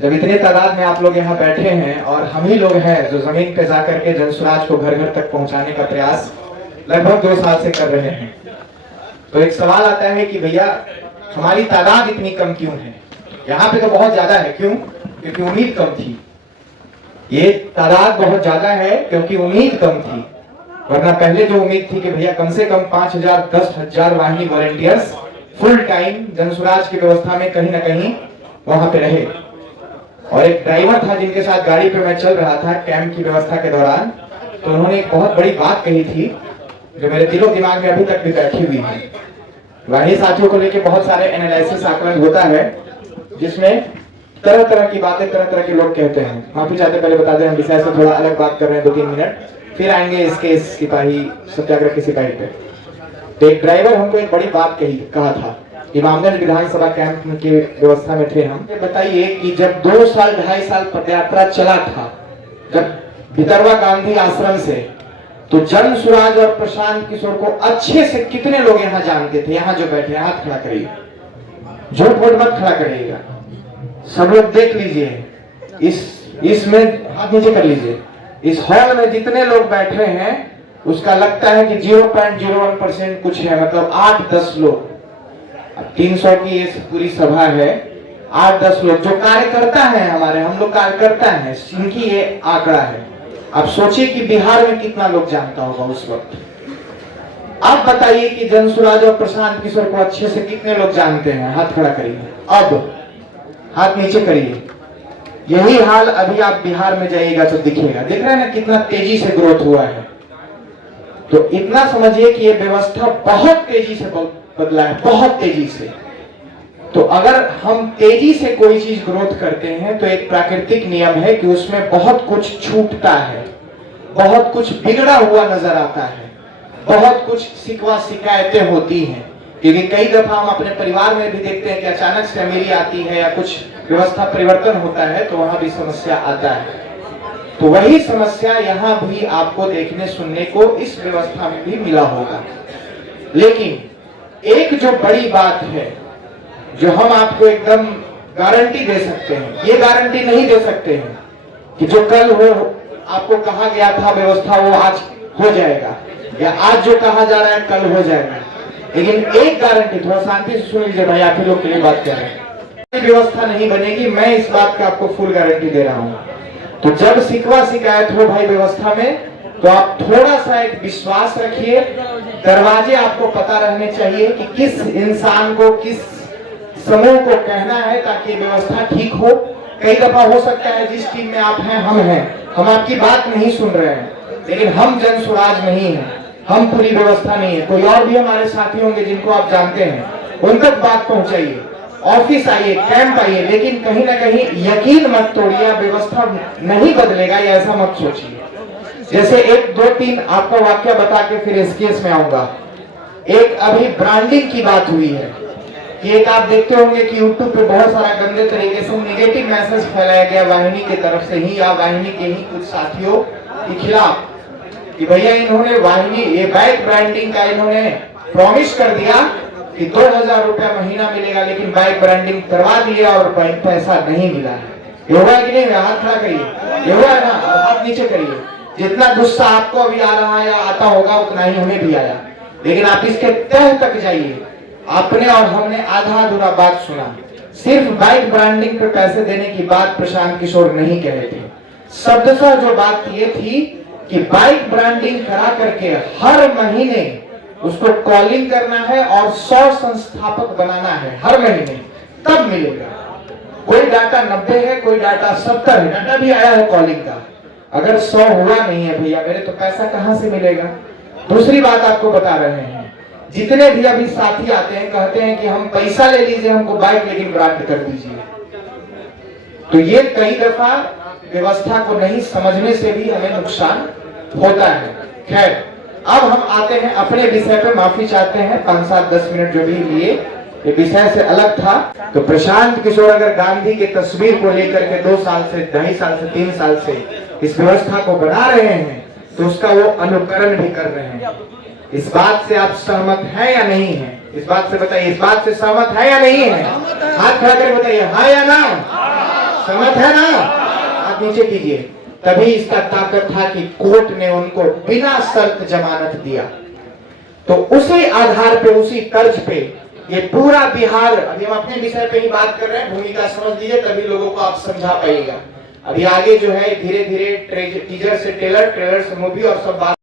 जब इतने तादाद में आप लोग यहाँ बैठे हैं और हम ही लोग हैं जो जमीन पे जाकर के जनसुराज को घर घर तक पहुंचाने का प्रयास लगभग 2 साल से कर रहे हैं, तो एक सवाल आता है कि भैया हमारी तादाद इतनी कम क्यों है? यहाँ पे तो बहुत ज्यादा है, क्यों? क्योंकि उम्मीद कम थी। ये तादाद बहुत ज्यादा है क्योंकि उम्मीद कम थी, वरना पहले जो उम्मीद थी कि भैया कम से कम 5000 10,000 वाहिनी वॉलंटियर्स फुल टाइम जनसुराज की व्यवस्था में कहीं ना कहीं वहां पे रहे। और एक ड्राइवर था जिनके साथ गाड़ी पे मैं चल रहा था कैंप की व्यवस्था के दौरान, तो उन्होंने एक बहुत बड़ी बात कही थी जो मेरे दिलो दिमाग में अभी तक भी बैठी हुई है। वाहिनी साथियों को लेके बहुत सारे एनालिसिस आकलन होता है जिसमें तरह तरह की बातें तरह तरह के लोग कहते हैं। माफी चाहते पहले बता दें, हम विषय से थोड़ा अलग बात कर रहे हैं 2-3 मिनट, फिर आएंगे इसके सिपाही सत्याग्रह की सिपाही पे। तो एक ड्राइवर हमको एक बड़ी बात कहा था। इमामगंज विधानसभा कैंप की व्यवस्था में थे हम। बताइए कि जब 2 साल 2.5 साल पदयात्रा चला था जब भितरवा गांधी आश्रम से, तो जनसुराज और प्रशांत किशोर को अच्छे से कितने लोग यहाँ जानते थे? यहाँ जो बैठे, हाथ खड़ा करिए, झूठ वोट मत खड़ा करिएगा, सब लोग देख लीजिए। इसमें हाथ नीचे कर लीजिए। इस हॉल में जितने लोग बैठे हैं उसका लगता है कि 0.01% कुछ है, मतलब 8-10 लोग। 300 की ये पूरी सभा है, 8-10 लोग जो कार्यकर्ता हैं हमारे, हम लोग कार्यकर्ता हैं, इनकी ये आंकड़ा है। अब सोचिए कि बिहार में कितना लोग जानता होगा उस वक्त। अब बताइए कि जनसुराज और प्रशांत किशोर को अच्छे से कितने लोग जानते हैं? हाथ खड़ा करिए, अब हाथ नीचे करिए। यही हाल अभी आप बिहार में जाइएगा तो दिखेगा। देख रहे हैं ना कितना तेजी से ग्रोथ हुआ है। तो इतना समझिए कि ये व्यवस्था बहुत तेजी से बदला है, बहुत तेजी से। तो अगर हम तेजी से कोई चीज ग्रोथ करते हैं तो एक प्राकृतिक नियम है कि उसमें बहुत कुछ छूटता है, बहुत कुछ बिगड़ा हुआ नजर आता है, बहुत कुछ शिकवा शिकायतें होती हैं। क्योंकि कई दफा हम अपने परिवार में भी देखते हैं कि अचानक से अमीरी आती है या कुछ व्यवस्था परिवर्तन होता है तो वहां भी समस्या आता है। तो वही समस्या यहाँ भी आपको देखने सुनने को इस व्यवस्था में भी मिला होगा। लेकिन एक जो बड़ी बात है जो हम आपको एकदम गारंटी दे सकते हैं, ये गारंटी नहीं दे सकते हैं कि जो कल हो आपको कहा गया था व्यवस्था वो आज हो जाएगा, या आज जो कहा जा रहा है कल हो जाएगा। लेकिन एक गारंटी, थोड़ा शांति से सुन लीजिए भाई, आप ही लोग के लिए बात कर रहे हैं, व्यवस्था नहीं बनेगी, मैं इस बात का आपको फुल गारंटी दे रहा हूँ। तो जब शिकवा शिकायत हो भाई व्यवस्था में, तो आप थोड़ा सा एक विश्वास रखिए। दरवाजे आपको पता रहने चाहिए कि किस इंसान को किस समूह को कहना है ताकि व्यवस्था ठीक हो। कई दफा हो सकता है जिस टीम में आप हैं हम आपकी बात नहीं सुन रहे हैं, लेकिन हम जनसुराज नहीं है, हम पूरी व्यवस्था नहीं है। कोई और भी हमारे साथी होंगे जिनको आप जानते हैं, उन तक बात पहुंचाइए, ऑफिस आइए, कैंप आइए, लेकिन कहीं ना कहीं यकीन मत तोड़िए, व्यवस्था नहीं बदलेगा या ऐसा मत सोचिए। जैसे 1-2-3 आपको वाक्य बता के फिर इस केस में आऊंगा। एक अभी ब्रांडिंग की बात हुई है कि एक आप देखते होंगे कि यूट्यूब पे बहुत सारा गंदे तरीके से नेगेटिव मैसेज फैलाया गया वाहिनी की तरफ से ही या वाहिनी के ही कुछ साथियों के खिलाफ कि भैया इन्होंने वाहिनी ये बाइक ब्रांडिंग का इन्होंने प्रॉमिस कर दिया कि 2000 रुपया महीना मिलेगा, लेकिन बाइक ब्रांडिंग करवा दिया और पैसा नहीं मिला है। ये हुआ कि नहीं? हाथ खड़ा करिए। ये हुआ है ना? हाथ नीचे करिए। जितना गुस्सा आपको अभी आ रहा है या आता होगा उतना ही हमें भी आया, लेकिन आप इसके तह तक जाइए। आपने और हमने आधा अधूरा बात सुना। सिर्फ बाइक ब्रांडिंग पे पैसे देने की बात प्रशांत किशोर नहीं कह रहे थे। शब्दशः जो बात ये थी कि बाइक ब्रांडिंग करा करके हर महीने उसको कॉलिंग करना है और 100 संस्थापक बनाना है हर महीने, तब मिलेगा। कोई डाटा 90 है, कोई डाटा 70 है, डाटा भी आया है कॉलिंग का। अगर 100 हुआ नहीं है भैया मेरे, तो पैसा कहां से मिलेगा? दूसरी बात आपको बता रहे हैं, जितने भी अभी साथी आते हैं कहते हैं कि हम पैसा ले लीजिए हमको बाइक, लेकिन ब्रांड कर दीजिए। तो ये कई दफा व्यवस्था को नहीं समझने से भी हमें नुकसान होता है। खैर, अब हम आते हैं अपने विषय पे। माफी चाहते हैं 5-7-10 मिनट जो भी लिए, ये विषय से अलग था। तो प्रशांत किशोर अगर गांधी के तस्वीर को लेकर के 2 साल से 2.5 साल से 3 साल से इस व्यवस्था को बना रहे हैं, तो उसका वो अनुकरण भी कर रहे हैं। इस बात से आप सहमत हैं या नहीं है? इस बात से बताइए, इस बात से सहमत है या नहीं है? हाथ खड़ा करके बताइए, हाँ या ना। सहमत है ना? आप नीचे कीजिए। तभी इसका ताकत था कि कोर्ट ने उनको बिना शर्त जमानत दिया। तो उसी आधार पे, उसी तर्ज पे ये पूरा बिहार, अभी हम अपने विषय पे ही बात कर रहे हैं, भूमिका समझ लीजिए तभी लोगों को आप समझा पाइएगा। अभी आगे जो है धीरे धीरे टीजर से ट्रेलर, ट्रेलर से मूवी और सब बात